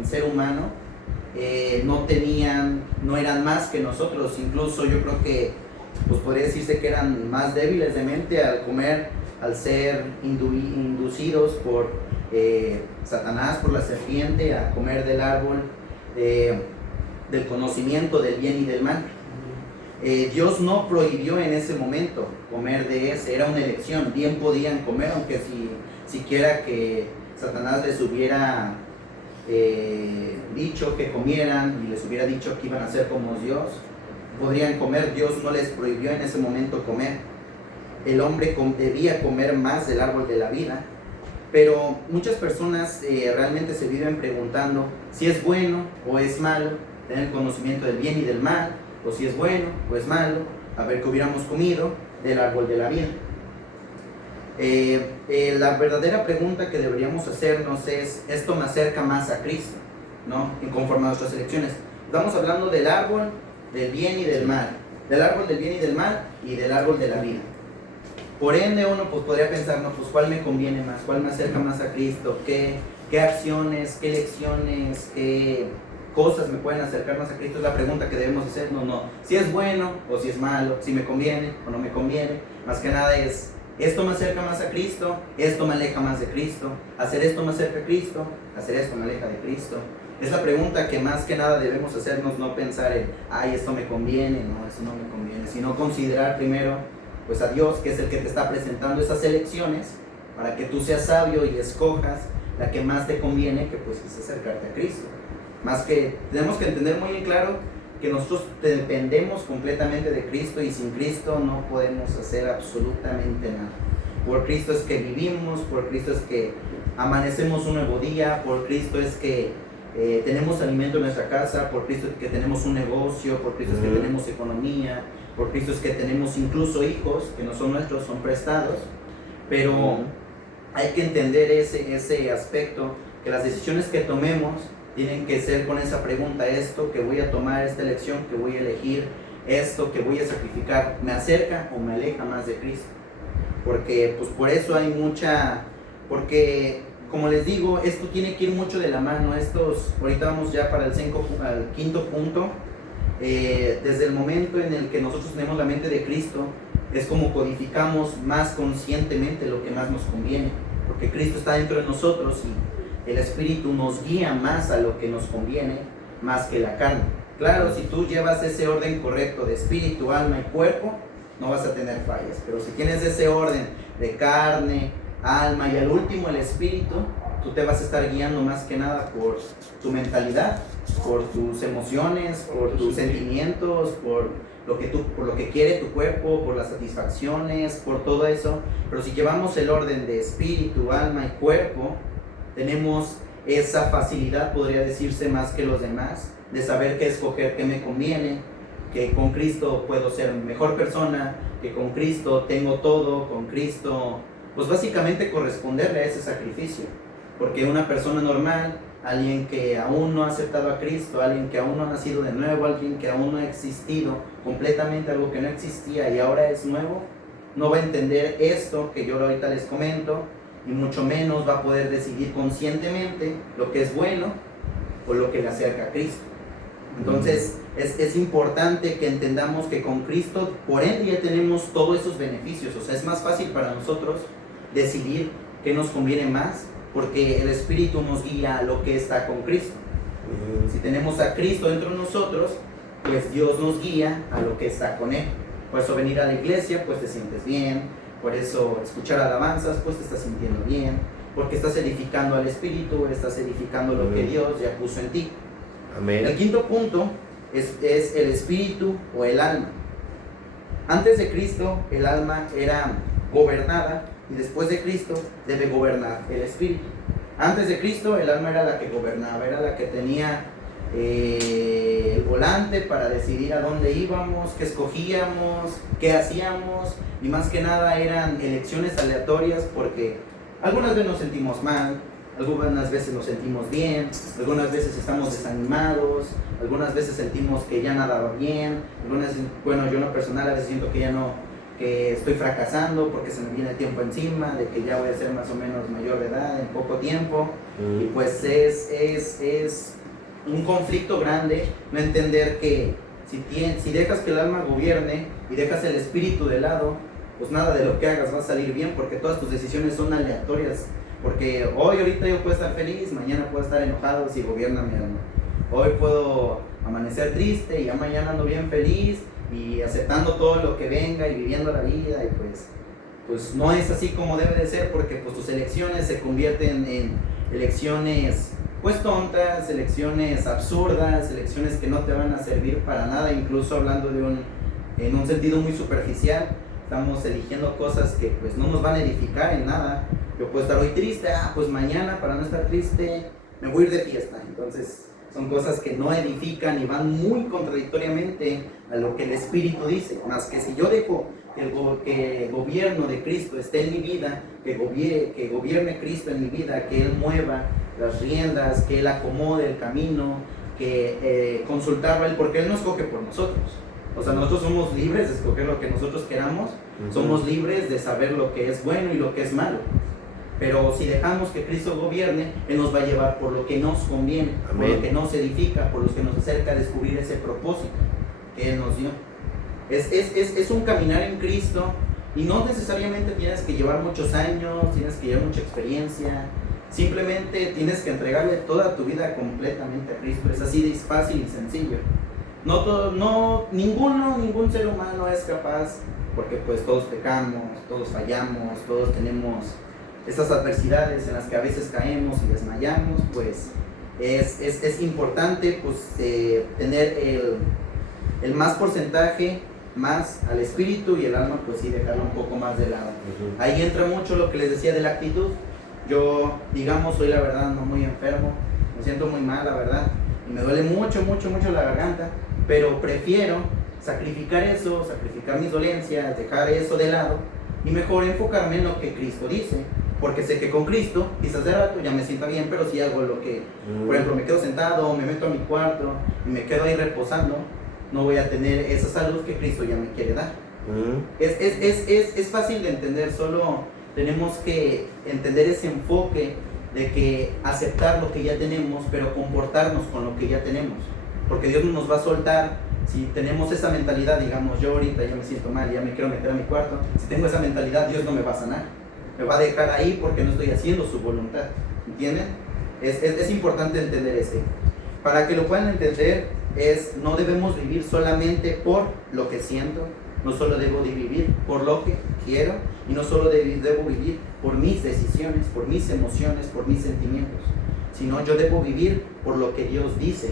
en ser humano, no eran más que nosotros. Incluso yo creo que pues podría decirse que eran más débiles de mente al comer, al ser inducidos por Satanás, por la serpiente, a comer del árbol del conocimiento del bien y del mal. Dios no prohibió en ese momento comer de ese, era una elección. Bien podían comer, aunque siquiera que Satanás les hubiera dicho que comieran y les hubiera dicho que iban a ser como Dios, podrían comer. Dios no les prohibió en ese momento comer. El hombre debía comer más del árbol de la vida, pero muchas personas realmente se viven preguntando si es bueno o es malo tener conocimiento del bien y del mal, o si es bueno o es malo haber que hubiéramos comido del árbol de la vida. La verdadera pregunta que deberíamos hacernos es: ¿esto me acerca más a Cristo? ¿No? Conforme a nuestras elecciones. Estamos hablando del árbol del bien y del mal, del árbol del bien y del mal y del árbol de la vida. Por ende uno pues podría pensar, no, pues ¿cuál me conviene más? ¿Cuál me acerca más a Cristo? ¿Qué acciones, qué lecciones, qué cosas me pueden acercar más a Cristo? Es la pregunta que debemos hacer. No, si es bueno o si es malo, si me conviene o no me conviene. Más que nada es: ¿esto me acerca más a Cristo? ¿Esto me aleja más de Cristo? ¿Hacer esto me acerca a Cristo? ¿Hacer esto me aleja de Cristo? Es la pregunta que más que nada debemos hacernos, no pensar en, ay, esto me conviene, no, eso no me conviene, sino considerar primero pues a Dios, que es el que te está presentando esas elecciones para que tú seas sabio y escojas la que más te conviene, que pues es acercarte a Cristo. Más que tenemos que entender muy en claro que nosotros dependemos completamente de Cristo, y sin Cristo no podemos hacer absolutamente nada. Por Cristo es que vivimos, por Cristo es que amanecemos un nuevo día, por Cristo es que tenemos alimento en nuestra casa, por Cristo es que tenemos un negocio, por Cristo es que tenemos economía, por Cristo es que tenemos incluso hijos que no son nuestros, son prestados. Pero hay que entender ese aspecto, que las decisiones que tomemos tienen que ser con esa pregunta: esto que voy a tomar, esta elección que voy a elegir, esto que voy a sacrificar, ¿me acerca o me aleja más de Cristo? Porque pues por eso hay porque como les digo, esto tiene que ir mucho de la mano. Ahorita vamos ya para al quinto punto. Desde el momento en el que nosotros tenemos la mente de Cristo, es como codificamos más conscientemente lo que más nos conviene, porque Cristo está dentro de nosotros y el Espíritu nos guía más a lo que nos conviene, más que la carne. Claro, si tú llevas ese orden correcto de espíritu, alma y cuerpo, no vas a tener fallas. Pero si tienes ese orden de carne, alma y al último el espíritu, tú te vas a estar guiando más que nada por tu mentalidad, por tus emociones, por tus sentimientos, por lo que quiere tu cuerpo, por las satisfacciones, por todo eso. Pero si llevamos el orden de espíritu, alma y cuerpo, tenemos esa facilidad, podría decirse, más que los demás, de saber qué escoger, qué me conviene, que con Cristo puedo ser mejor persona, que con Cristo tengo todo, con Cristo pues básicamente corresponderle a ese sacrificio. Porque una persona normal, alguien que aún no ha aceptado a Cristo, alguien que aún no ha nacido de nuevo, alguien que aún no ha existido completamente, algo que no existía y ahora es nuevo, no va a entender esto que yo ahorita les comento, y mucho menos va a poder decidir conscientemente lo que es bueno o lo que le acerca a Cristo. Entonces es importante que entendamos que con Cristo, por ende, ya tenemos todos esos beneficios. O sea, es más fácil para nosotros decidir qué nos conviene más, porque el Espíritu nos guía a lo que está con Cristo. Si tenemos a Cristo dentro de nosotros, pues Dios nos guía a lo que está con Él. Por eso venir a la iglesia, pues te sientes bien. Por eso escuchar alabanzas, pues te estás sintiendo bien. Porque estás edificando al Espíritu, estás edificando lo que Dios ya puso en ti. Amén. El quinto punto es el espíritu o el alma. Antes de Cristo, el alma era gobernada, y después de Cristo debe gobernar el espíritu. Antes de Cristo, el alma era la que gobernaba, era la que tenía el volante para decidir a dónde íbamos, qué escogíamos, qué hacíamos, y más que nada eran elecciones aleatorias, porque algunas veces nos sentimos mal, algunas veces nos sentimos bien, algunas veces estamos desanimados, algunas veces sentimos que ya nada va bien, yo en lo personal a veces siento que que estoy fracasando porque se me viene el tiempo encima, de que ya voy a ser más o menos mayor de edad en poco tiempo, y pues es un conflicto grande no entender que si dejas que el alma gobierne y dejas el espíritu de lado, pues nada de lo que hagas va a salir bien, porque todas tus decisiones son aleatorias, porque ahorita yo puedo estar feliz, mañana puedo estar enojado si gobierna mi alma. Hoy puedo amanecer triste y ya mañana ando bien feliz y aceptando todo lo que venga y viviendo la vida, y pues no es así como debe de ser, porque pues tus elecciones se convierten en elecciones pues tontas, elecciones absurdas, elecciones que no te van a servir para nada, incluso hablando en un sentido muy superficial. Estamos eligiendo cosas que pues no nos van a edificar en nada. Yo puedo estar hoy triste, pues mañana para no estar triste me voy a ir de fiesta. Entonces son cosas que no edifican y van muy contradictoriamente a lo que el Espíritu dice. Más que si yo dejo que el gobierno de Cristo esté en mi vida, que gobierne Cristo en mi vida, que Él mueva las riendas, que Él acomode el camino, que consultarlo a Él, porque Él no escoge por nosotros. O sea, nosotros somos libres de escoger lo que nosotros queramos, somos libres de saber lo que es bueno y lo que es malo. Pero si dejamos que Cristo gobierne, Él nos va a llevar por lo que nos conviene, por lo que nos edifica, por lo que nos acerca a descubrir ese propósito que Él nos dio. Es un caminar en Cristo, y no necesariamente tienes que llevar muchos años, tienes que llevar mucha experiencia, simplemente tienes que entregarle toda tu vida completamente a Cristo. Es así de fácil y sencillo. Ningún ser humano es capaz, porque pues todos pecamos, todos fallamos, todos tenemos estas adversidades en las que a veces caemos y desmayamos. Pues es importante pues tener el más porcentaje más al espíritu, y el alma pues sí dejarlo un poco más de lado. Ahí entra mucho lo que les decía de la actitud. Yo, digamos, soy la verdad no muy enfermo, me siento muy mal, la verdad, y me duele mucho la garganta, pero prefiero sacrificar mis dolencias, dejar eso de lado y mejor enfocarme en lo que Cristo dice, porque sé que con Cristo quizás de rato ya me sienta bien, pero si hago lo que, por ejemplo, me quedo sentado, me meto a mi cuarto y me quedo ahí reposando, no voy a tener esa salud que Cristo ya me quiere dar. Es fácil de entender, solo tenemos que entender ese enfoque de que aceptar lo que ya tenemos, pero comportarnos con lo que ya tenemos, porque Dios no nos va a soltar. Si tenemos esa mentalidad, digamos, yo ahorita ya me siento mal, ya me quiero meter a mi cuarto, si tengo esa mentalidad, Dios no me va a sanar, me va a dejar ahí porque no estoy haciendo su voluntad, ¿entienden? Es importante entender eso. Para que lo puedan entender, no debemos vivir solamente por lo que siento, no solo debo de vivir por lo que quiero, y no solo debo vivir por mis decisiones, por mis emociones, por mis sentimientos, sino yo debo vivir por lo que Dios dice.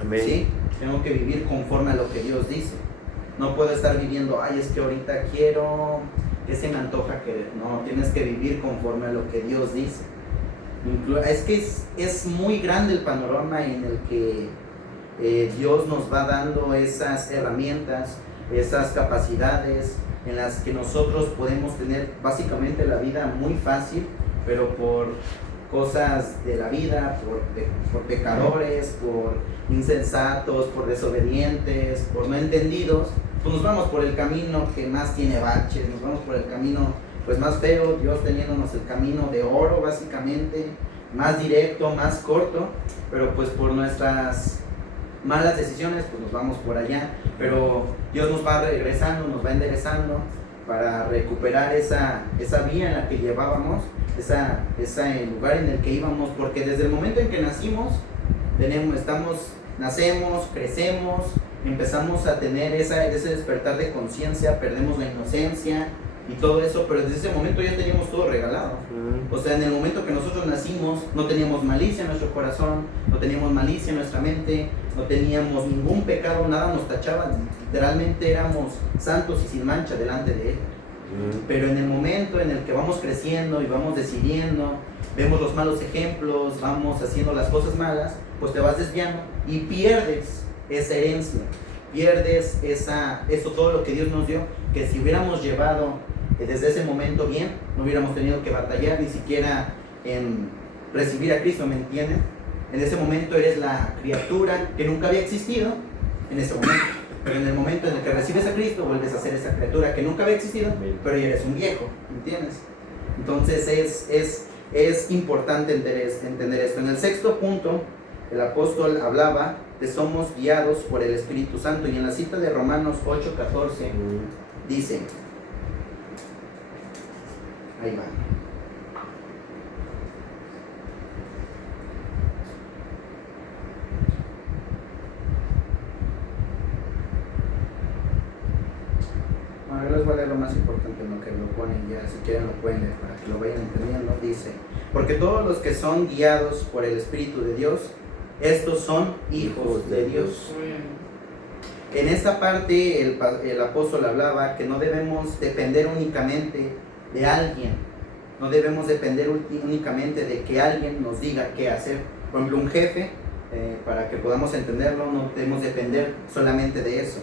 Amén. ¿Sí? Tengo que vivir conforme a lo que Dios dice. No puedo estar viviendo, es que ahorita quiero, que se me antoja querer. No, tienes que vivir conforme a lo que Dios dice. Es que es muy grande el panorama en el que Dios nos va dando esas herramientas, esas capacidades en las que nosotros podemos tener básicamente la vida muy fácil, pero por cosas de la vida, por pecadores, por insensatos, por desobedientes, por no entendidos, pues nos vamos por el camino que más tiene baches, nos vamos por el camino pues más feo, Dios teniéndonos el camino de oro básicamente, más directo, más corto, pero pues por nuestras malas decisiones pues nos vamos por allá, pero Dios nos va regresando, nos va enderezando para recuperar esa vía en la que llevábamos, ese lugar en el que íbamos, porque desde el momento en que nacimos, nacemos, crecemos, empezamos a tener ese despertar de conciencia, perdemos la inocencia y todo eso, pero desde ese momento ya teníamos todo regalado. O sea, en el momento que nosotros nacimos, no teníamos malicia en nuestro corazón, no teníamos malicia en nuestra mente, no teníamos ningún pecado, nada nos tachaba, literalmente éramos santos y sin mancha delante de Él. Pero en el momento en el que vamos creciendo y vamos decidiendo, vemos los malos ejemplos, vamos haciendo las cosas malas, pues te vas desviando y pierdes esa herencia, pierdes eso todo lo que Dios nos dio, que si hubiéramos llevado desde ese momento bien, no hubiéramos tenido que batallar ni siquiera en recibir a Cristo, ¿me entienden? En ese momento eres la criatura que nunca había existido, en ese momento. Pero en el momento en el que recibes a Cristo, vuelves a ser esa criatura que nunca había existido, pero ya eres un viejo, ¿entiendes? Entonces es importante entender esto. En el sexto punto, el apóstol hablaba de somos guiados por el Espíritu Santo, y en la cita de Romanos 8:14 dice, ahí va. Ahora les voy a leer lo más importante en lo que lo ponen ya, si quieren lo pueden leer para que lo vayan entendiendo. Dice, porque todos los que son guiados por el Espíritu de Dios, estos son hijos de Dios. En esta parte el apóstol hablaba que no debemos depender únicamente de alguien, no debemos depender únicamente de que alguien nos diga qué hacer. Por ejemplo, un jefe, para que podamos entenderlo, no debemos depender solamente de eso.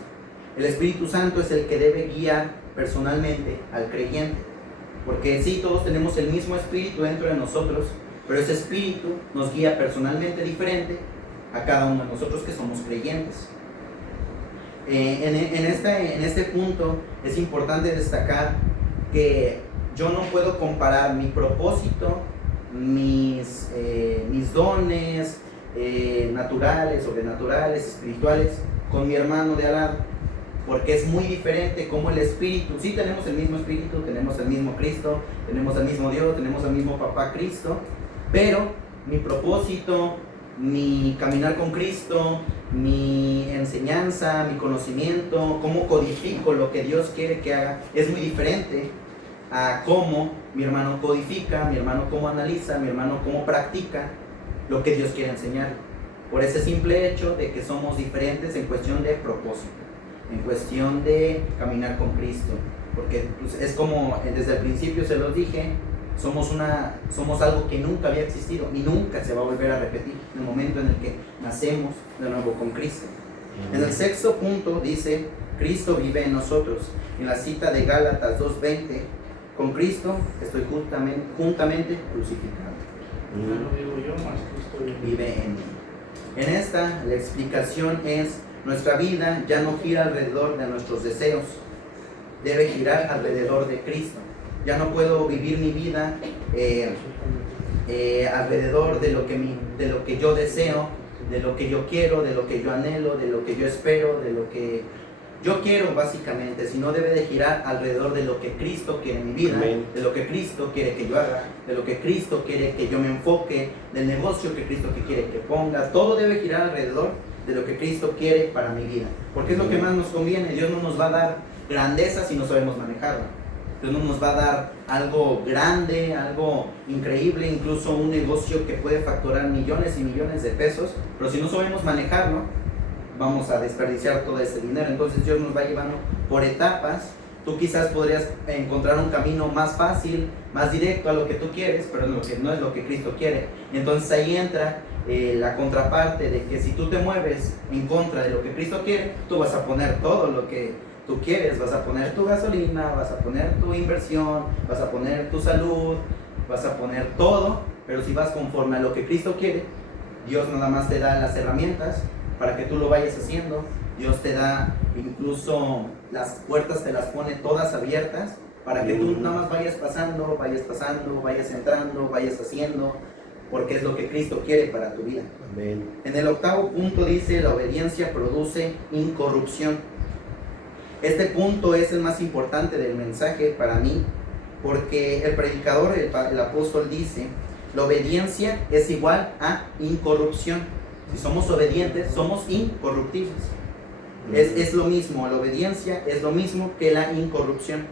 El Espíritu Santo es el que debe guiar personalmente al creyente, porque sí, todos tenemos el mismo Espíritu dentro de nosotros, pero ese Espíritu nos guía personalmente diferente a cada uno de nosotros que somos creyentes. En este punto es importante destacar que yo no puedo comparar mi propósito, mis dones naturales, sobrenaturales, espirituales, con mi hermano de al lado, porque es muy diferente como el Espíritu. Sí, tenemos el mismo Espíritu, tenemos el mismo Cristo, tenemos el mismo Dios, tenemos el mismo Papá Cristo, pero mi propósito, mi caminar con Cristo, mi enseñanza, mi conocimiento, cómo codifico lo que Dios quiere que haga, es muy diferente a cómo mi hermano codifica, mi hermano cómo analiza, mi hermano cómo practica lo que Dios quiere enseñar. Por ese simple hecho de que somos diferentes en cuestión de propósito, en cuestión de caminar con Cristo, porque pues, es como desde el principio se los dije, somos algo que nunca había existido y nunca se va a volver a repetir en el momento en el que nacemos de nuevo con Cristo. En el sexto punto dice, Cristo vive en nosotros. En la cita de Gálatas 2:20, con Cristo estoy juntamente crucificado. No vivo yo, mas Cristo vive en mí. En esta, la explicación es, nuestra vida ya no gira alrededor de nuestros deseos, debe girar alrededor de Cristo. Ya no puedo vivir mi vida alrededor de lo que yo deseo, de lo que yo quiero, de lo que yo anhelo, de lo que yo espero, de lo que yo quiero básicamente, sino debe de girar alrededor de lo que Cristo quiere en mi vida, de lo que Cristo quiere que yo haga, de lo que Cristo quiere que yo me enfoque, del negocio que Cristo quiere que ponga. Todo debe girar alrededor de lo que Cristo quiere para mi vida, porque es lo que más nos conviene. Dios no nos va a dar grandeza si no sabemos manejarla. Dios no nos va a dar algo grande, algo increíble, incluso un negocio que puede facturar millones y millones de pesos, pero si no sabemos manejarlo, vamos a desperdiciar todo ese dinero. Entonces Dios nos va llevando por etapas. Tú quizás podrías encontrar un camino más fácil, más directo a lo que tú quieres, pero no es lo que Cristo quiere. Y entonces ahí entra la contraparte de que si tú te mueves en contra de lo que Cristo quiere, tú vas a poner todo lo que tú quieres, vas a poner tu gasolina, vas a poner tu inversión, vas a poner tu salud, vas a poner todo, pero si vas conforme a lo que Cristo quiere, Dios nada más te da las herramientas para que tú lo vayas haciendo. Dios te da incluso las puertas, te las pone todas abiertas para que tú nada más vayas pasando, vayas entrando, vayas haciendo, porque es lo que Cristo quiere para tu vida. Amén. En el octavo punto dice, la obediencia produce incorrupción. Este punto es el más importante del mensaje para mí, porque el predicador, el apóstol dice, la obediencia es igual a incorrupción. Si somos obedientes, somos incorruptibles. Es lo mismo, la obediencia es lo mismo que la incorrupción.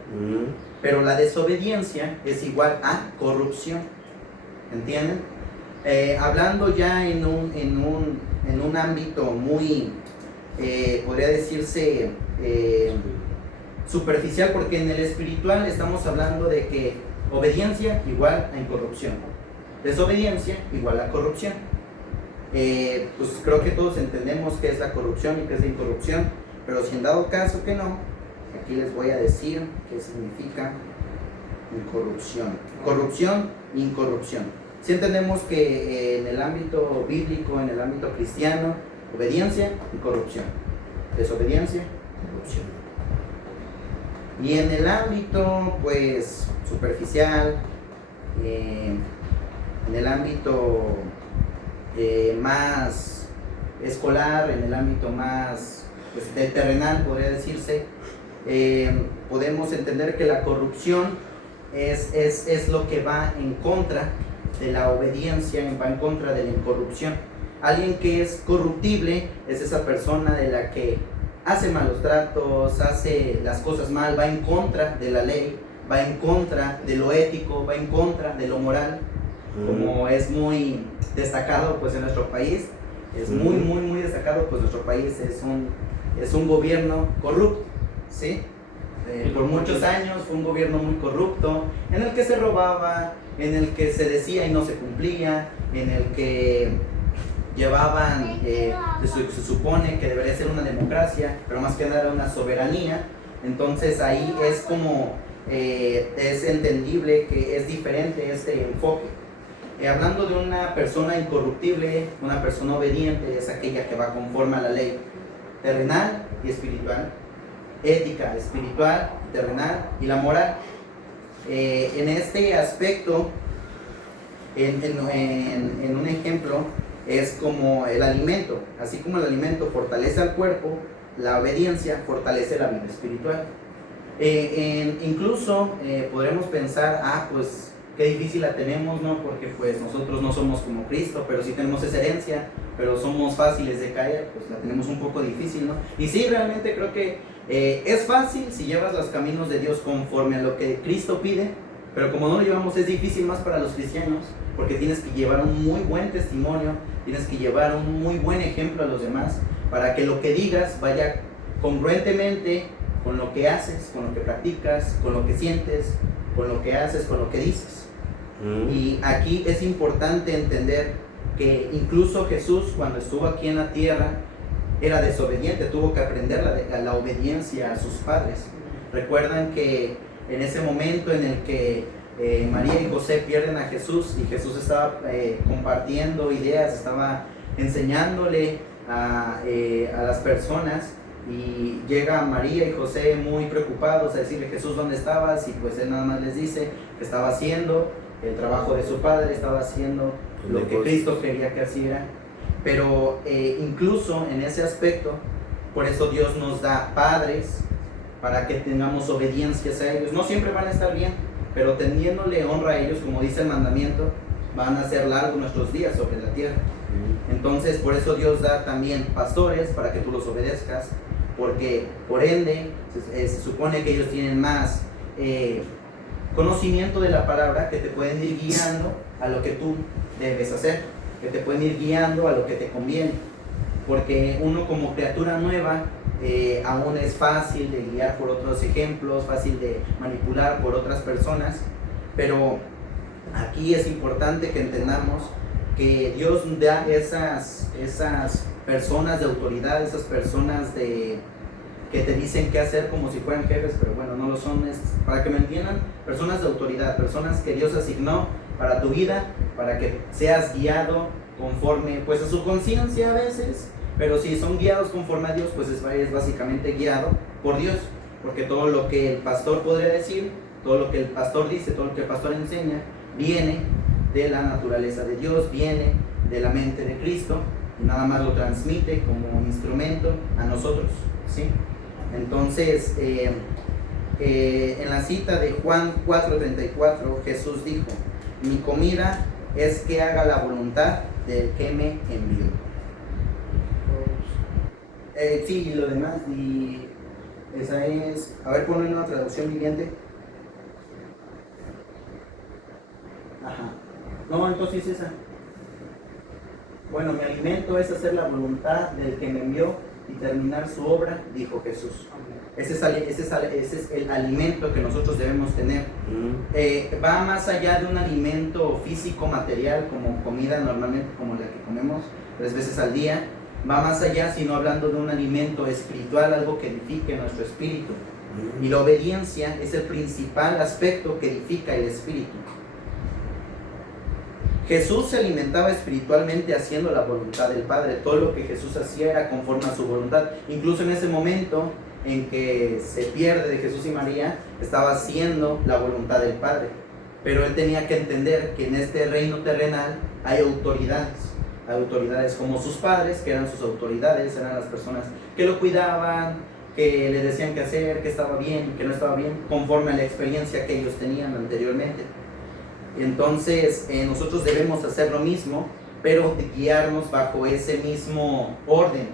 Pero la desobediencia es igual a corrupción. ¿Entienden? Hablando ya en un ámbito muy, podría decirse, superficial, porque en el espiritual estamos hablando de que obediencia igual a incorrupción, desobediencia igual a corrupción. Pues creo que todos entendemos qué es la corrupción y qué es la incorrupción, pero si en dado caso que no, aquí les voy a decir qué significa incorrupción. Corrupción, incorrupción. Si entendemos que en el ámbito bíblico, en el ámbito cristiano, obediencia y corrupción, desobediencia corrupción. Y en el ámbito, pues, superficial, en el ámbito más escolar, en el ámbito más pues, terrenal, podría decirse, podemos entender que la corrupción es lo que va en contra de la obediencia, va en contra de la incorrupción. Alguien que es corruptible es esa persona de la que hace malos tratos, hace las cosas mal, va en contra de la ley, va en contra de lo ético, va en contra de lo moral, como es muy destacado pues en nuestro país, es muy destacado pues nuestro país es un gobierno corrupto, ¿sí? Por muchos años fue un gobierno muy corrupto, en el que se robaba, en el que se decía y no se cumplía, en el que llevaban, se supone que debería ser una democracia, pero más que nada una soberanía. Entonces ahí es como, es entendible que es diferente este enfoque. Hablando de una persona incorruptible, una persona obediente, es aquella que va conforme a la ley terrenal y espiritual, ética, espiritual, terrenal y la moral. En este aspecto, en un ejemplo, es como el alimento. Así como el alimento fortalece al cuerpo, la obediencia fortalece la vida espiritual. Incluso podremos pensar, pues qué difícil la tenemos, ¿no? Porque pues nosotros no somos como Cristo, pero sí tenemos esa herencia, pero somos fáciles de caer, pues la tenemos un poco difícil, ¿no? Y sí, realmente creo que es fácil si llevas los caminos de Dios conforme a lo que Cristo pide, pero como no lo llevamos es difícil más para los cristianos, porque tienes que llevar un muy buen testimonio, tienes que llevar un muy buen ejemplo a los demás, para que lo que digas vaya congruentemente con lo que haces, con lo que practicas, con lo que sientes, con lo que haces, con lo que dices. Y aquí es importante entender que incluso Jesús, cuando estuvo aquí en la tierra, era desobediente, tuvo que aprender la obediencia a sus padres. Recuerdan que en ese momento en el que María y José pierden a Jesús y Jesús estaba compartiendo ideas, estaba enseñándole a las personas, y llega María y José muy preocupados a decirle: Jesús, ¿dónde estabas? Y pues él nada más les dice que estaba haciendo el trabajo de su padre, estaba haciendo lo que Cristo quería que hiciera. Pero incluso en ese aspecto, por eso Dios nos da padres, para que tengamos obediencias a ellos. No siempre van a estar bien, pero teniéndole honra a ellos, como dice el mandamiento, van a ser largos nuestros días sobre la tierra. Entonces por eso Dios da también pastores para que tú los obedezcas, porque por ende se supone que ellos tienen más conocimiento de la palabra, que te pueden ir guiando a lo que tú debes hacer, que te pueden ir guiando a lo que te conviene, porque uno como criatura nueva aún es fácil de guiar por otros ejemplos, fácil de manipular por otras personas, pero aquí es importante que entendamos que Dios da esas personas de autoridad, esas personas que te dicen qué hacer como si fueran jefes, pero bueno, no lo son. Para que me entiendan, personas de autoridad, personas que Dios asignó para tu vida, para que seas guiado conforme pues a su conciencia a veces, pero si son guiados conforme a Dios, pues es básicamente guiado por Dios, porque todo lo que el pastor podría decir, todo lo que el pastor dice, todo lo que el pastor enseña, viene de la naturaleza de Dios, viene de la mente de Cristo, y nada más lo transmite como instrumento a nosotros, ¿sí? Entonces, en la cita de Juan 4:34, Jesús dijo: mi comida es que haga la voluntad del que me envió. Sí, y lo demás, y esa es, a ver, ponle una traducción viviente. Ajá. No, entonces esa. Bueno, mi alimento es hacer la voluntad del que me envió y terminar su obra, dijo Jesús. Ese es el alimento que nosotros debemos tener. Va más allá de un alimento físico, material, como comida normalmente, como la que comemos 3 veces al día. Va más allá, sino hablando de un alimento espiritual, algo que edifique nuestro espíritu. Y la obediencia es el principal aspecto que edifica el espíritu. Jesús se alimentaba espiritualmente haciendo la voluntad del Padre. Todo lo que Jesús hacía era conforme a su voluntad. Incluso en ese momento en que se pierde de Jesús y María, estaba haciendo la voluntad del Padre. Pero él tenía que entender que en este reino terrenal hay autoridades como sus padres, que eran sus autoridades, eran las personas que lo cuidaban, que le decían qué hacer, que estaba bien, que no estaba bien, conforme a la experiencia que ellos tenían anteriormente. Entonces nosotros debemos hacer lo mismo, pero guiarnos bajo ese mismo orden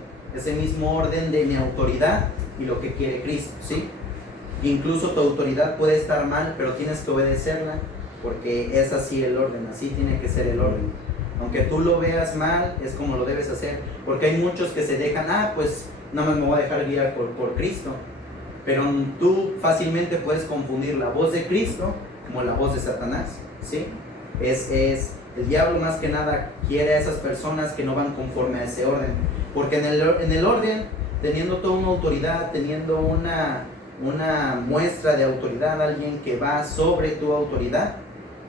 de mi autoridad y lo que quiere Cristo, ¿sí? Incluso tu autoridad puede estar mal, pero tienes que obedecerla, porque es así el orden, así tiene que ser el orden. Aunque tú lo veas mal, es como lo debes hacer, porque hay muchos que se dejan, pues nada más me voy a dejar guiar por Cristo, pero tú fácilmente puedes confundir la voz de Cristo como la voz de Satanás, ¿sí? El diablo más que nada quiere a esas personas que no van conforme a ese orden, porque en el orden, teniendo toda una autoridad, teniendo una muestra de autoridad, alguien que va sobre tu autoridad,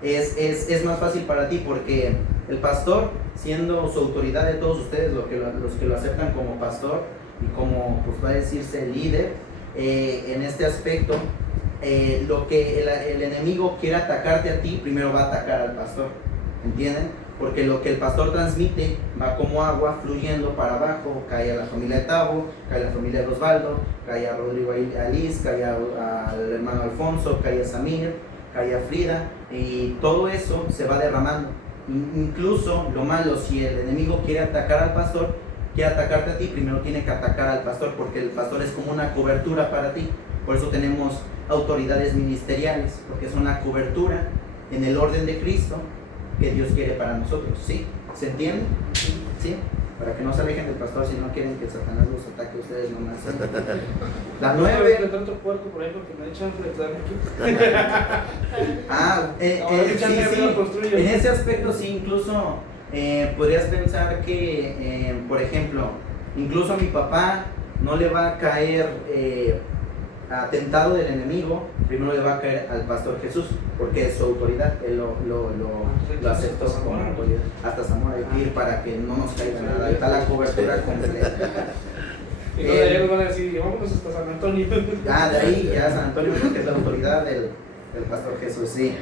es más fácil para ti, porque el pastor, siendo su autoridad de todos ustedes, los que lo aceptan como pastor y como, pues va a decirse, líder, en este aspecto, lo que el enemigo quiere atacarte a ti, primero va a atacar al pastor, ¿entienden? Porque lo que el pastor transmite va como agua fluyendo para abajo, cae a la familia de Tavo, cae a la familia de Osvaldo, cae a Rodrigo y Alice, cae al hermano Alfonso, cae a Samir, cae a Frida, y todo eso se va derramando. Incluso lo malo, si el enemigo quiere atacar al pastor, quiere atacarte a ti, primero tiene que atacar al pastor, porque el pastor es como una cobertura para ti. Por eso tenemos autoridades ministeriales, porque es una cobertura en el orden de Cristo que Dios quiere para nosotros, ¿sí? ¿Se entiende? ¿Sí? Para que no se alejen del pastor si no quieren que Satanás los ataque a ustedes nomás. La 9. Otro puerco por ahí porque me echan sí. En ese aspecto sí, incluso podrías pensar que, por ejemplo, incluso a mi papá no le va a caer atentado del enemigo, primero le va a caer al pastor Jesús, porque es su autoridad, él lo aceptó como autoridad. Hasta Zamora hay que ir para que no nos caiga nada, está la cobertura completa. Y de ahí nos van a decir, vámonos hasta San Antonio. De ahí ya San Antonio, porque es la autoridad del pastor Jesús, sí.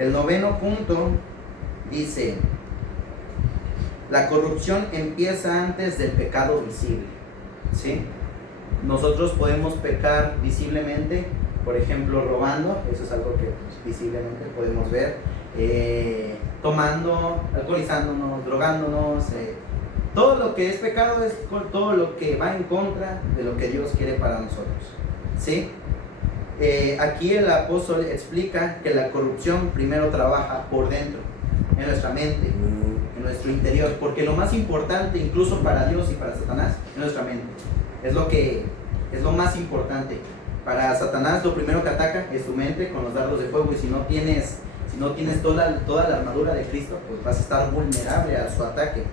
El 9º punto dice: la corrupción empieza antes del pecado visible, ¿sí? Nosotros podemos pecar visiblemente, por ejemplo, robando, eso es algo que visiblemente podemos ver, tomando, alcoholizándonos, drogándonos, todo lo que es pecado es todo lo que va en contra de lo que Dios quiere para nosotros, ¿sí? Aquí el apóstol explica que la corrupción primero trabaja por dentro, en nuestra mente, en nuestro interior, porque lo más importante, incluso para Dios y para Satanás, es nuestra mente. Es lo más importante. Para Satanás lo primero que ataca es tu mente con los dardos de fuego, y si no tienes toda la armadura de Cristo, pues vas a estar vulnerable a su ataque.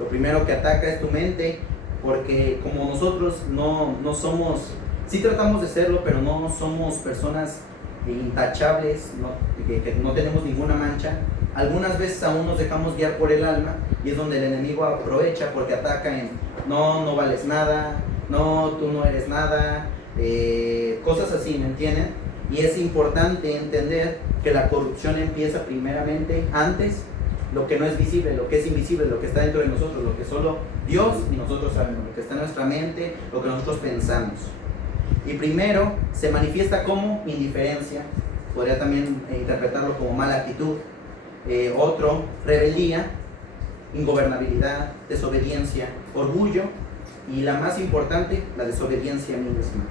Lo primero que ataca es tu mente, porque como nosotros no somos, sí tratamos de serlo, pero no somos personas intachables, que no tenemos ninguna mancha. Algunas veces aún nos dejamos guiar por el alma, y es donde el enemigo aprovecha, porque ataca en no vales nada, no, tú no eres nada, cosas así, ¿me entienden? Y es importante entender que la corrupción empieza primeramente antes, lo que no es visible, lo que es invisible, lo que está dentro de nosotros, lo que solo Dios y nosotros sabemos, lo que está en nuestra mente, lo que nosotros pensamos. Y primero se manifiesta como indiferencia, podría también interpretarlo como mala actitud, otro, rebeldía, ingobernabilidad, desobediencia, orgullo, y la más importante, la desobediencia a mí misma.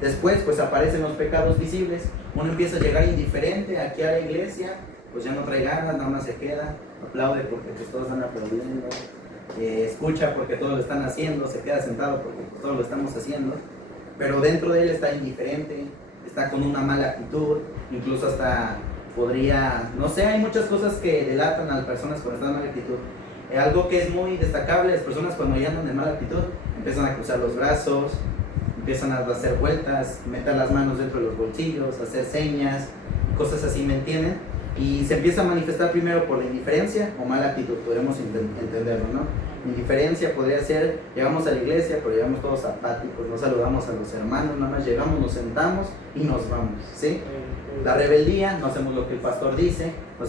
Después pues aparecen los pecados visibles, uno empieza a llegar indiferente aquí a la iglesia, pues ya no trae ganas, nada más se queda, aplaude porque pues todos están aplaudiendo, escucha porque todos lo están haciendo, se queda sentado porque pues, todos lo estamos haciendo, pero dentro de él está indiferente, está con una mala actitud, incluso hasta podría, no sé, hay muchas cosas que delatan a las personas cuando están en mala actitud. Algo que es muy destacable, las personas cuando ya andan en mala actitud empiezan a cruzar los brazos, empiezan a hacer vueltas, meter las manos dentro de los bolsillos, hacer señas, cosas así, ¿me entienden? Y se empieza a manifestar primero por la indiferencia o mala actitud, podemos entenderlo, ¿no? Indiferencia podría ser, llegamos a la iglesia, pero llegamos todos apáticos, no saludamos a los hermanos, nada más llegamos, nos sentamos y nos vamos, ¿sí? La rebeldía, no hacemos lo que el pastor dice, no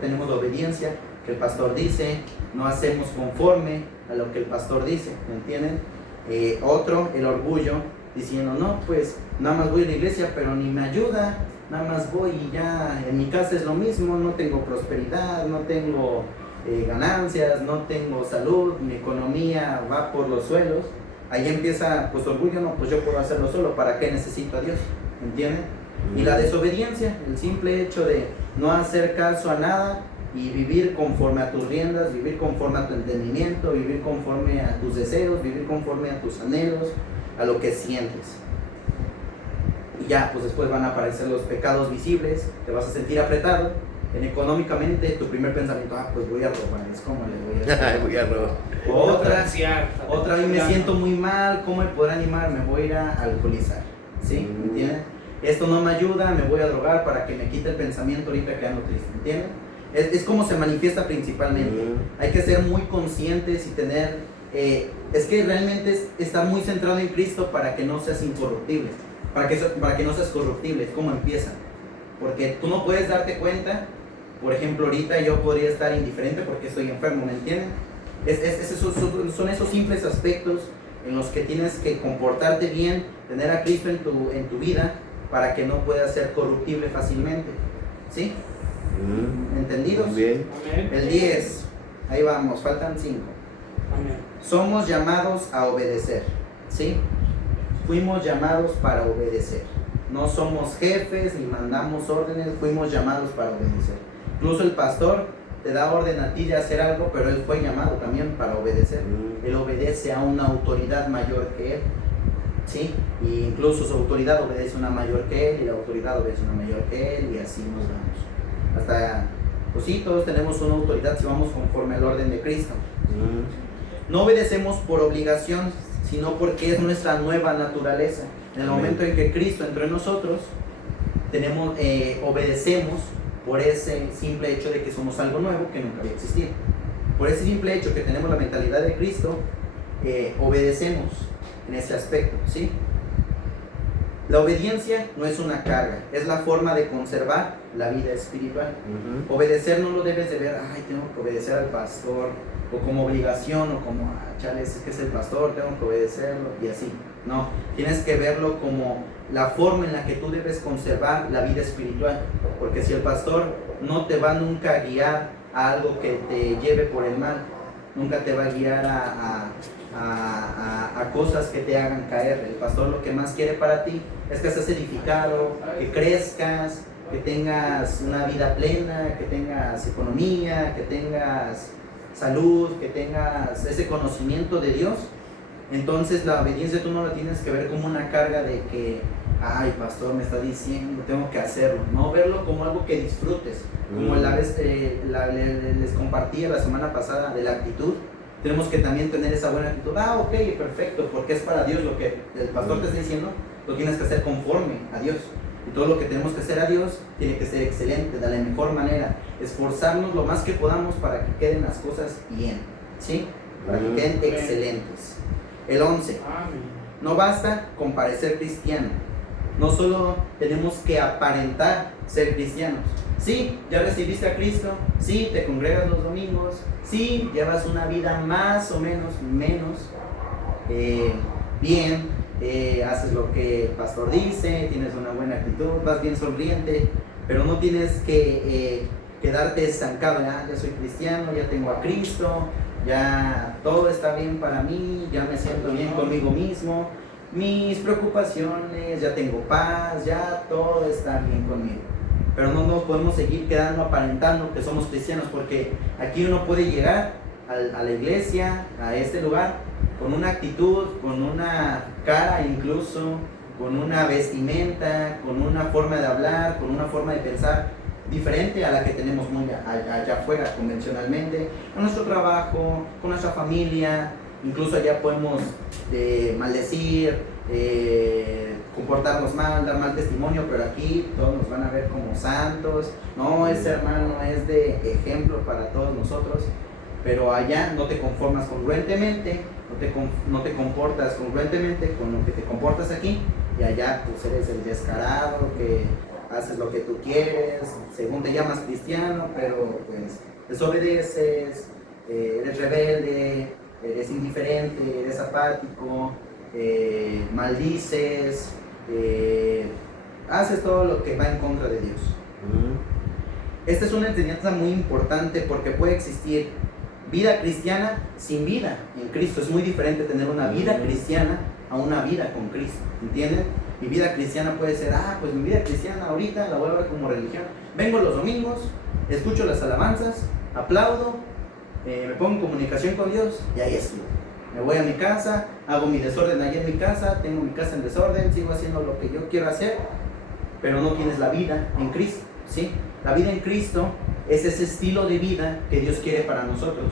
tenemos la obediencia que el pastor dice, no hacemos conforme a lo que el pastor dice, ¿me entienden? Otro, el orgullo, diciendo, no, pues nada más voy a la iglesia, pero ni me ayuda, nada más voy y ya en mi casa es lo mismo, no tengo prosperidad, no tengo ganancias, no tengo salud, mi economía va por los suelos. Ahí empieza, pues orgullo, no, pues yo puedo hacerlo solo, ¿para qué necesito a Dios? ¿Entienden? Y la desobediencia, el simple hecho de no hacer caso a nada y vivir conforme a tus riendas, vivir conforme a tu entendimiento, vivir conforme a tus deseos, vivir conforme a tus anhelos, a lo que sientes. Y ya, pues después van a aparecer los pecados visibles, te vas a sentir apretado. Económicamente, tu primer pensamiento, pues voy a robar, es como le voy a hacer. Voy a robar. Otra, me siento muy mal, ¿cómo me podrá animar? Me voy a ir a alcoholizar, ¿sí? ¿Entienden? Esto no me ayuda, me voy a drogar para que me quite el pensamiento ahorita que ando triste, ¿entienden? Es como se manifiesta principalmente. Hay que ser muy conscientes y tener, es que realmente estar muy centrado en Cristo para que no seas incorruptible, para que no seas corruptible, es como empieza. Porque tú no puedes darte cuenta. Por ejemplo, ahorita yo podría estar indiferente porque estoy enfermo, ¿me entienden? Son esos simples aspectos en los que tienes que comportarte bien, tener a Cristo en tu vida para que no puedas ser corruptible fácilmente. ¿Sí? ¿Entendidos? Bien. El 10, ahí vamos, faltan 5. Somos llamados a obedecer. ¿Sí? Fuimos llamados para obedecer. No somos jefes ni mandamos órdenes, fuimos llamados para obedecer. Incluso el pastor te da orden a ti de hacer algo, pero él fue llamado también para obedecer. Él obedece a una autoridad mayor que él, ¿sí? Y incluso su autoridad obedece a una mayor que él, y la autoridad obedece a una mayor que él, y así nos vamos. Hasta, pues sí, todos tenemos una autoridad si vamos conforme al orden de Cristo. No obedecemos por obligación, sino porque es nuestra nueva naturaleza. En el momento en que Cristo entró en nosotros, obedecemos por ese simple hecho de que somos algo nuevo que nunca había existido. Por ese simple hecho que tenemos la mentalidad de Cristo, obedecemos en ese aspecto, ¿sí? La obediencia no es una carga, es la forma de conservar la vida espiritual. Obedecer no lo debes de ver, ay, tengo que obedecer al pastor, o como obligación, o como, chales, es que es el pastor, tengo que obedecerlo, y así. No, tienes que verlo como la forma en la que tú debes conservar la vida espiritual, porque si el pastor no te va nunca a guiar a algo que te lleve por el mal, nunca te va a guiar a cosas que te hagan caer. El pastor lo que más quiere para ti es que seas edificado, que crezcas, que tengas una vida plena, que tengas economía, que tengas salud, que tengas ese conocimiento de Dios. Entonces la obediencia tú no la tienes que ver como una carga de que, ay, pastor me está diciendo, tengo que hacerlo. No, verlo como algo que disfrutes. Como la vez les compartí la semana pasada de la actitud. Tenemos que también tener esa buena actitud. Ok, perfecto, porque es para Dios lo que el pastor te está diciendo, lo tienes que hacer conforme a Dios. Y todo lo que tenemos que hacer a Dios tiene que ser excelente, de la mejor manera. Esforzarnos lo más que podamos para que queden las cosas bien, ¿sí? Para que queden excelentes. El 11. No basta con parecer cristiano. No solo tenemos que aparentar ser cristianos. Sí, ya recibiste a Cristo. Sí, te congregas los domingos. Sí, llevas una vida más o menos bien. Haces lo que el pastor dice, tienes una buena actitud, vas bien sonriente, pero no tienes que quedarte estancado. Ya soy cristiano, ya tengo a Cristo, ya todo está bien para mí, ya me siento bien conmigo mismo, mis preocupaciones, ya tengo paz, ya todo está bien conmigo. Pero no nos podemos seguir quedando aparentando que somos cristianos, porque aquí uno puede llegar a la iglesia, a este lugar, con una actitud, con una cara incluso, con una vestimenta, con una forma de hablar, con una forma de pensar diferente a la que tenemos muy allá afuera convencionalmente, con nuestro trabajo, con nuestra familia. Incluso allá podemos maldecir, comportarnos mal, dar mal testimonio, pero aquí todos nos van a ver como santos. No, ese hermano es de ejemplo para todos nosotros. pero allá no te conformas congruentemente, no te comportas congruentemente con lo que te comportas aquí, y allá pues eres el descarado, que haces lo que tú quieres, según te llamas cristiano, pero pues desobedeces, eres rebelde, eres indiferente, eres apático, maldices, haces todo lo que va en contra de Dios. Esta es una enseñanza muy importante porque puede existir vida cristiana sin vida en Cristo. Es muy diferente tener una vida cristiana a una vida con Cristo, ¿entienden? Mi vida cristiana puede ser, pues mi vida cristiana ahorita la voy a ver como religión. Vengo los domingos, escucho las alabanzas, aplaudo, me pongo en comunicación con Dios y ahí estoy. Me voy a mi casa, hago mi desorden allá en mi casa, tengo mi casa en desorden, sigo haciendo lo que yo quiero hacer, pero no tienes la vida en Cristo, ¿sí? La vida en Cristo es ese estilo de vida que Dios quiere para nosotros,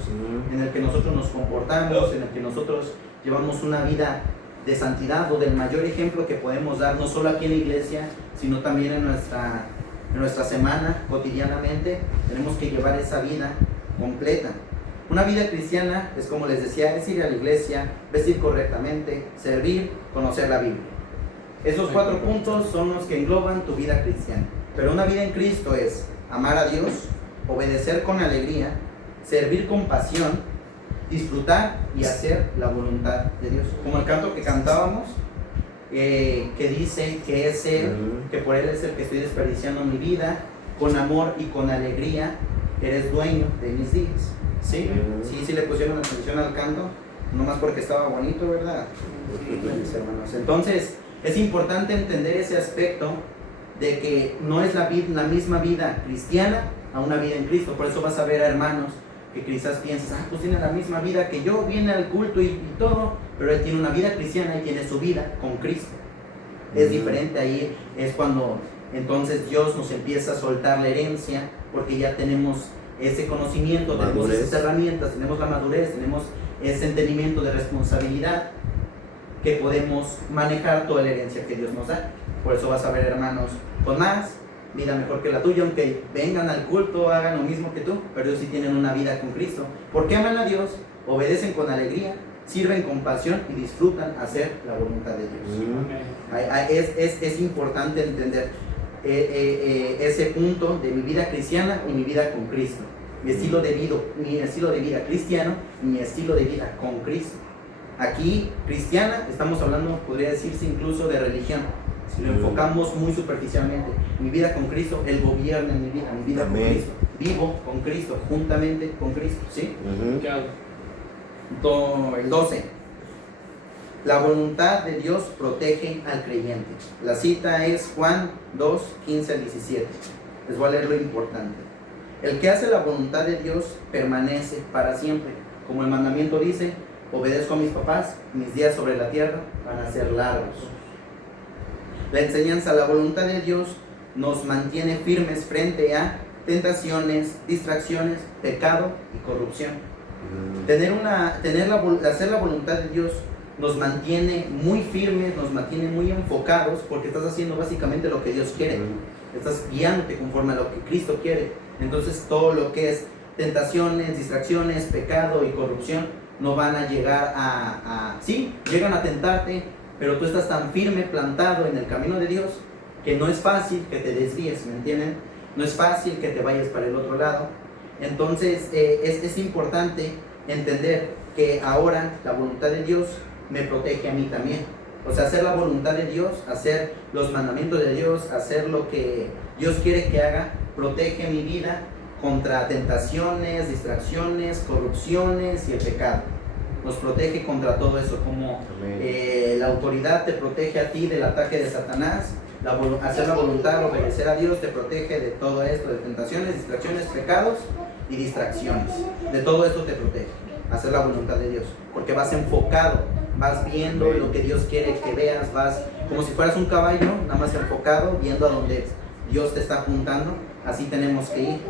en el que nosotros nos comportamos, en el que nosotros llevamos una vida de santidad, o del mayor ejemplo que podemos dar, no solo aquí en la iglesia, sino también en nuestra semana, cotidianamente. Tenemos que llevar esa vida completa. Una vida cristiana es, como les decía, es ir a la iglesia, vestir correctamente, servir, conocer la Biblia. Esos 4 puntos son los que engloban tu vida cristiana. Pero una vida en Cristo es amar a Dios, obedecer con alegría, servir con pasión, disfrutar y hacer la voluntad de Dios. Como el canto que cantábamos, que dice que es Él, que por Él es el que estoy desperdiciando mi vida, con amor y con alegría, eres dueño de mis días. ¿Sí? Sí le pusieron atención al canto, nomás porque estaba bonito, ¿verdad? Mis hermanos. Entonces, es importante entender ese aspecto de que no es la misma vida cristiana a una vida en Cristo. Por eso vas a ver a hermanos que quizás piensas, pues tiene la misma vida que yo, viene al culto y todo, pero él tiene una vida cristiana y tiene su vida con Cristo. Es diferente. Ahí es cuando entonces Dios nos empieza a soltar la herencia, porque ya tenemos ese conocimiento, tenemos esas herramientas, tenemos la madurez, tenemos ese entendimiento de responsabilidad, que podemos manejar toda la herencia que Dios nos da. Por eso vas a ver hermanos con más vida mejor que la tuya, aunque vengan al culto, hagan lo mismo que tú, pero ellos sí tienen una vida con Cristo, porque aman a Dios, obedecen con alegría, sirven con pasión y disfrutan hacer la voluntad de Dios. Es importante entender ese punto de mi vida cristiana y mi vida con Cristo, mi estilo de vida cristiano y mi estilo de vida con Cristo. Aquí cristiana estamos hablando, podría decirse incluso de religión, si lo enfocamos muy superficialmente. Mi vida con Cristo, Él gobierna en mi vida con Cristo, vivo con Cristo, juntamente con Cristo, ¿sí? El 12. La voluntad de Dios protege al creyente. La cita es Juan 2, 15 al 17. Les voy a leer lo importante. El que hace la voluntad de Dios permanece para siempre. Como el mandamiento dice, obedezco a mis papás, mis días sobre la tierra van a ser largos. La enseñanza, la voluntad de Dios nos mantiene firmes frente a tentaciones, distracciones, pecado y corrupción. Hacer la voluntad de Dios nos mantiene muy firmes, nos mantiene muy enfocados, porque estás haciendo básicamente lo que Dios quiere. Estás guiándote conforme a lo que Cristo quiere. Entonces todo lo que es tentaciones, distracciones, pecado y corrupción no van a llegar sí, llegan a tentarte, pero tú estás tan firme, plantado en el camino de Dios, que no es fácil que te desvíes, ¿me entienden? No es fácil que te vayas para el otro lado. Entonces es importante entender que ahora la voluntad de Dios me protege a mí también. O sea, hacer la voluntad de Dios, hacer los mandamientos de Dios, hacer lo que Dios quiere que haga, protege mi vida contra tentaciones, distracciones, corrupciones y el pecado. Nos protege contra todo eso, como la autoridad te protege a ti del ataque de Satanás. Hacer la voluntad, obedecer a Dios te protege de todo esto, de tentaciones, distracciones, pecados y distracciones. De todo esto te protege, hacer la voluntad de Dios, porque vas enfocado, vas viendo lo que Dios quiere que veas, vas como si fueras un caballo, nada más enfocado, viendo a donde Dios te está apuntando. Así tenemos que ir.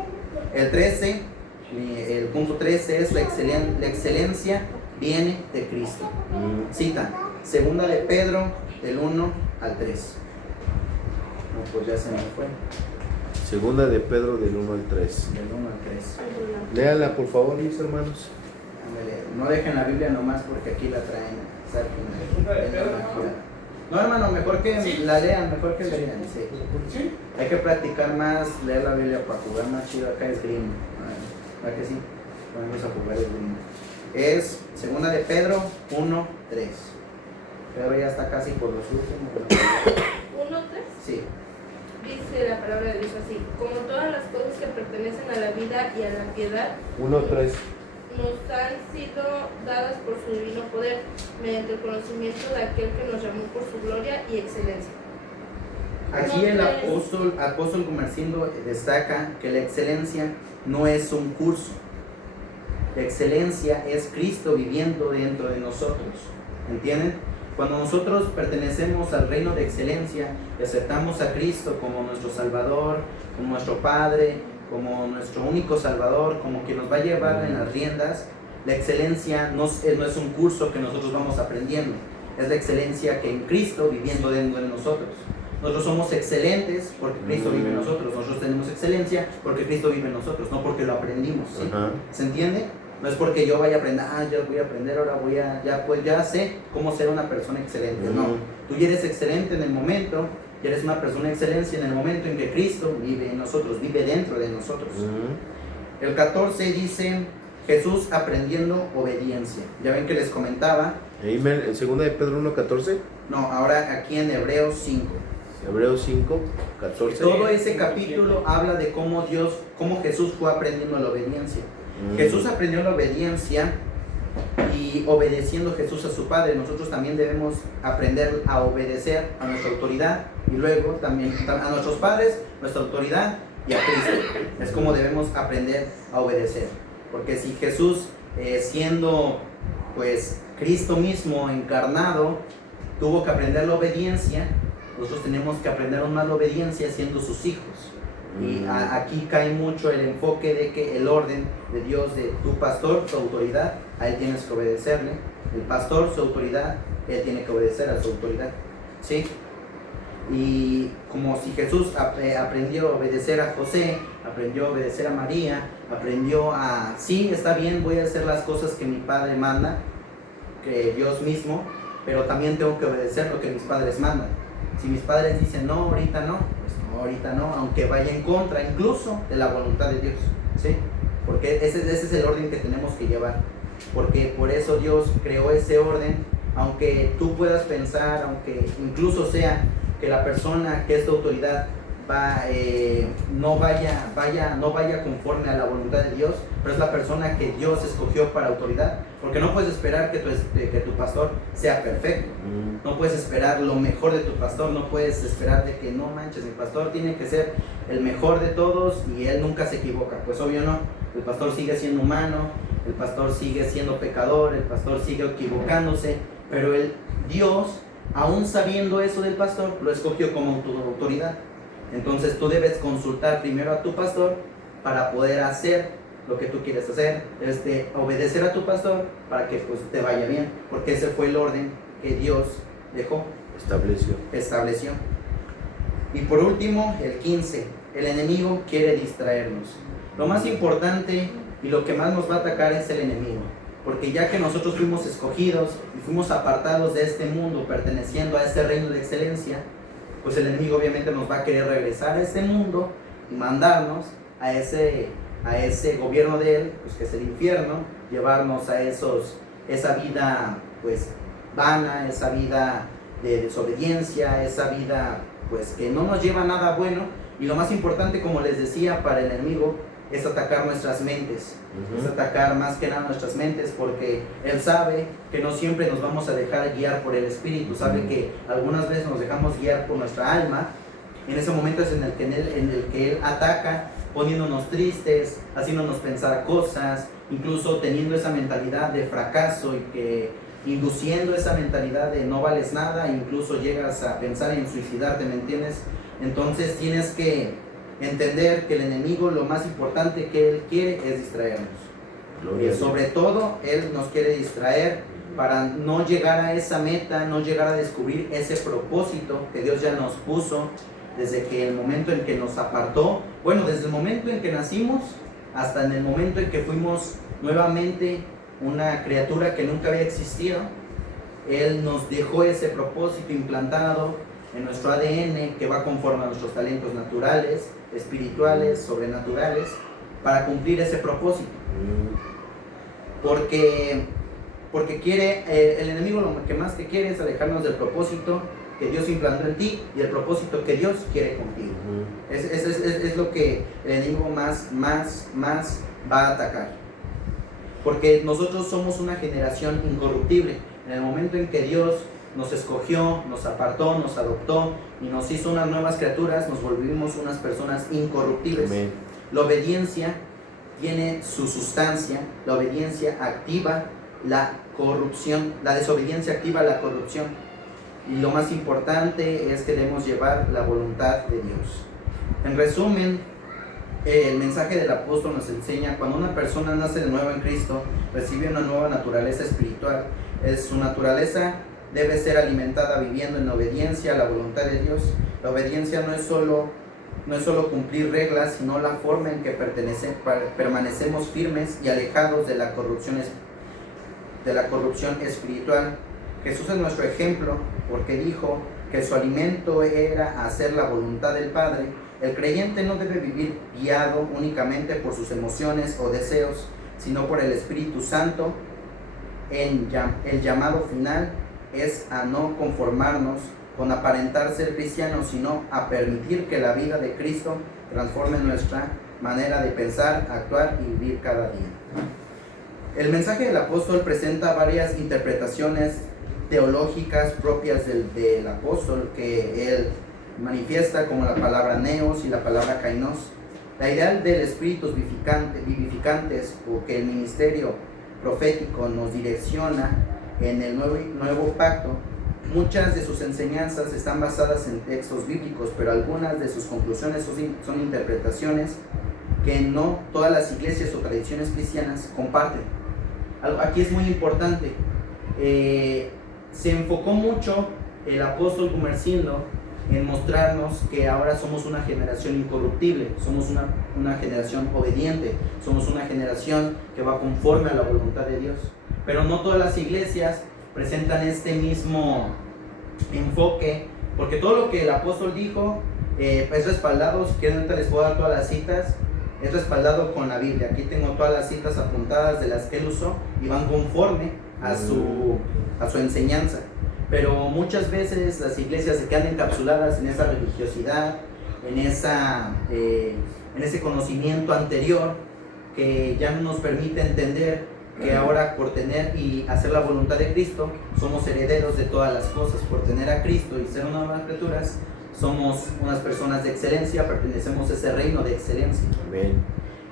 El punto 13 es la excelencia viene de Cristo. Cita, segunda de Pedro, del 1 al 3. No, pues ya se me fue. Segunda de Pedro del 1 al 3. Del 1 al 3. Léala, por favor, mis hermanos. Ándale, no dejen la Biblia nomás porque aquí la traen. No, hermano, mejor que la lean, mejor que la lean. Sí. ¿Sí? Hay que practicar más, leer la Biblia para jugar más chido. Acá es gringo. ¿Verdad que sí? Vamos a jugar el gringo. Es segunda de Pedro 1, 3. Pedro ya está casi por los últimos. 1:3. Sí. Dice la palabra de Dios así: como todas las cosas que pertenecen a la vida y a la piedad 1, 3. nos han sido dadas por su divino poder, mediante el conocimiento de aquel que nos llamó por su gloria y excelencia. Aquí el apóstol Gumersindo destaca que la excelencia no es un curso. La excelencia es Cristo viviendo dentro de nosotros. ¿Entienden? Cuando nosotros pertenecemos al reino de excelencia y aceptamos a Cristo como nuestro Salvador, como nuestro Padre, como nuestro único Salvador, como quien nos va a llevar en las riendas, la excelencia no es un curso que nosotros vamos aprendiendo, es la excelencia que en Cristo viviendo dentro de nosotros. Nosotros somos excelentes porque Cristo vive en nosotros, nosotros tenemos excelencia porque Cristo vive en nosotros, no porque lo aprendimos, ¿sí? ¿Se entiende? No es porque yo vaya a aprender, ya voy a aprender, ahora ya sé cómo ser una persona excelente. No, tú ya eres excelente en el momento, ya eres una persona de excelencia en el momento en que Cristo vive en nosotros, vive dentro de nosotros. El 14 dice, Jesús aprendiendo obediencia. Ya ven que les comentaba. ¿En segunda de Pedro 1, 14? No, ahora aquí en Hebreos 5. Hebreos 5, 14. Todo ese capítulo habla de cómo Jesús fue aprendiendo la obediencia. Jesús aprendió la obediencia y obedeciendo Jesús a su Padre, nosotros también debemos aprender a obedecer a nuestra autoridad y luego también a nuestros padres, nuestra autoridad y a Cristo. Es como debemos aprender a obedecer. Porque si Jesús, siendo pues Cristo mismo encarnado, tuvo que aprender la obediencia, nosotros tenemos que aprender aún más la obediencia siendo sus hijos. Y aquí cae mucho el enfoque de que el orden de Dios, de tu pastor, su autoridad, a él tienes que obedecerle. El pastor, su autoridad, él tiene que obedecer a su autoridad. ¿Sí? Y como si Jesús aprendió a obedecer a José, aprendió a obedecer a María, aprendió a, sí, está bien, voy a hacer las cosas que mi padre manda, que Dios mismo, pero también tengo que obedecer lo que mis padres mandan. Si mis padres dicen no, ahorita no, pues no, ahorita no, aunque vaya en contra incluso de la voluntad de Dios, ¿sí? Porque ese es el orden que tenemos que llevar, porque por eso Dios creó ese orden, aunque tú puedas pensar, aunque incluso sea que la persona que es tu autoridad no vaya conforme a la voluntad de Dios, pero es la persona que Dios escogió para autoridad, porque no puedes esperar que tu pastor sea perfecto, no puedes esperar lo mejor de tu pastor, no puedes esperar de que no manches, el pastor tiene que ser el mejor de todos y él nunca se equivoca. Pues obvio no, el pastor sigue siendo humano, el pastor sigue siendo pecador, el pastor sigue equivocándose, pero Dios, aún sabiendo eso del pastor, lo escogió como tu autoridad. Entonces tú debes consultar primero a tu pastor para poder hacer lo que tú quieres hacer, obedecer a tu pastor para que pues te vaya bien, porque ese fue el orden que Dios dejó, estableció. Y por último, el 15, el enemigo quiere distraernos. Lo más importante y lo que más nos va a atacar es el enemigo, porque ya que nosotros fuimos escogidos y fuimos apartados de este mundo perteneciendo a ese reino de excelencia, pues el enemigo obviamente nos va a querer regresar a ese mundo y mandarnos a ese gobierno de él, pues que es el infierno, llevarnos a esa vida pues vana, esa vida de desobediencia, esa vida pues que no nos lleva a nada bueno. Y lo más importante, como les decía, para el enemigo es atacar nuestras mentes, es atacar más que nada nuestras mentes, porque él sabe que no siempre nos vamos a dejar guiar por el espíritu, sabe que algunas veces nos dejamos guiar por nuestra alma. En ese momento es en el que él ataca, poniéndonos tristes, haciéndonos pensar cosas, incluso teniendo esa mentalidad de fracaso y que induciendo esa mentalidad de no vales nada, incluso llegas a pensar en suicidarte, ¿me entiendes? Entonces tienes que entender que el enemigo, lo más importante que él quiere es distraernos. Sobre todo, él nos quiere distraer para no llegar a esa meta, no llegar a descubrir ese propósito que Dios ya nos puso desde que el momento en que nos apartó, bueno, desde el momento en que nacimos hasta en el momento en que fuimos nuevamente una criatura que nunca había existido. Él nos dejó ese propósito implantado en nuestro ADN que va conforme a nuestros talentos naturales, espirituales, sobrenaturales, para cumplir ese propósito. Porque quiere, el enemigo lo que más que quiere es alejarnos del propósito que Dios implantó en ti y el propósito que Dios quiere contigo. Es lo que el enemigo más va a atacar. Porque nosotros somos una generación incorruptible. En el momento en que Dios nos escogió, nos apartó, nos adoptó y nos hizo unas nuevas criaturas, nos volvimos unas personas incorruptibles. Amén. La obediencia tiene su sustancia, la obediencia activa la corrupción, la desobediencia activa la corrupción. Y lo más importante es que debemos llevar la voluntad de Dios. En resumen, el mensaje del apóstol nos enseña: cuando una persona nace de nuevo en Cristo, recibe una nueva naturaleza espiritual. Su naturaleza debe ser alimentada viviendo en obediencia a la voluntad de Dios. La obediencia no es solo cumplir reglas, sino la forma en que permanecemos firmes y alejados de la corrupción espiritual. Jesús es nuestro ejemplo porque dijo que su alimento era hacer la voluntad del Padre. El creyente no debe vivir guiado únicamente por sus emociones o deseos, sino por el Espíritu Santo. El llamado final es a no conformarnos con aparentar ser cristianos, sino a permitir que la vida de Cristo transforme nuestra manera de pensar, actuar y vivir cada día. El mensaje del apóstol presenta varias interpretaciones teológicas propias del apóstol que él manifiesta, como la palabra neos y la palabra kainos. La idea del espíritus vivificantes, o que el ministerio profético nos direcciona en el nuevo pacto. Muchas de sus enseñanzas están basadas en textos bíblicos, pero algunas de sus conclusiones son interpretaciones que no todas las iglesias o tradiciones cristianas comparten. Aquí es muy importante. Se enfocó mucho el apóstol Gumersindo en mostrarnos que ahora somos una generación incorruptible, somos una generación obediente, somos una generación que va conforme a la voluntad de Dios. Pero no todas las iglesias presentan este mismo enfoque, porque todo lo que el apóstol dijo es respaldado. Si quieren, ahorita les puedo dar todas las citas, es respaldado con la Biblia. Aquí tengo todas las citas apuntadas de las que él usó y van conforme a su enseñanza. Pero muchas veces las iglesias se quedan encapsuladas en esa religiosidad, en ese conocimiento anterior que ya no nos permite entender que ahora, por tener y hacer la voluntad de Cristo, somos herederos de todas las cosas. Por tener a Cristo y ser unas nuevas criaturas, somos unas personas de excelencia, pertenecemos a ese reino de excelencia. Amén.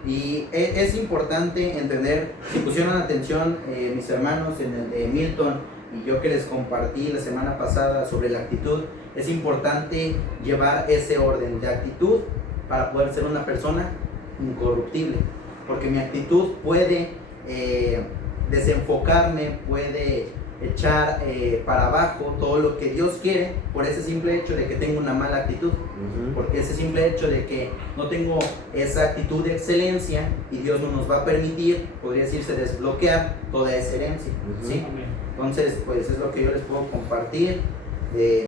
Y es importante entender, si pusieron atención mis hermanos en el de Milton y yo que les compartí la semana pasada sobre la actitud, es importante llevar ese orden de actitud para poder ser una persona incorruptible, porque mi actitud puede desenfocarme, puede echar para abajo todo lo que Dios quiere por ese simple hecho de que tengo una mala actitud, porque ese simple hecho de que no tengo esa actitud de excelencia, y Dios no nos va a permitir, podría decirse, desbloquear toda esa herencia, ¿sí? Entonces, pues es lo que yo les puedo compartir.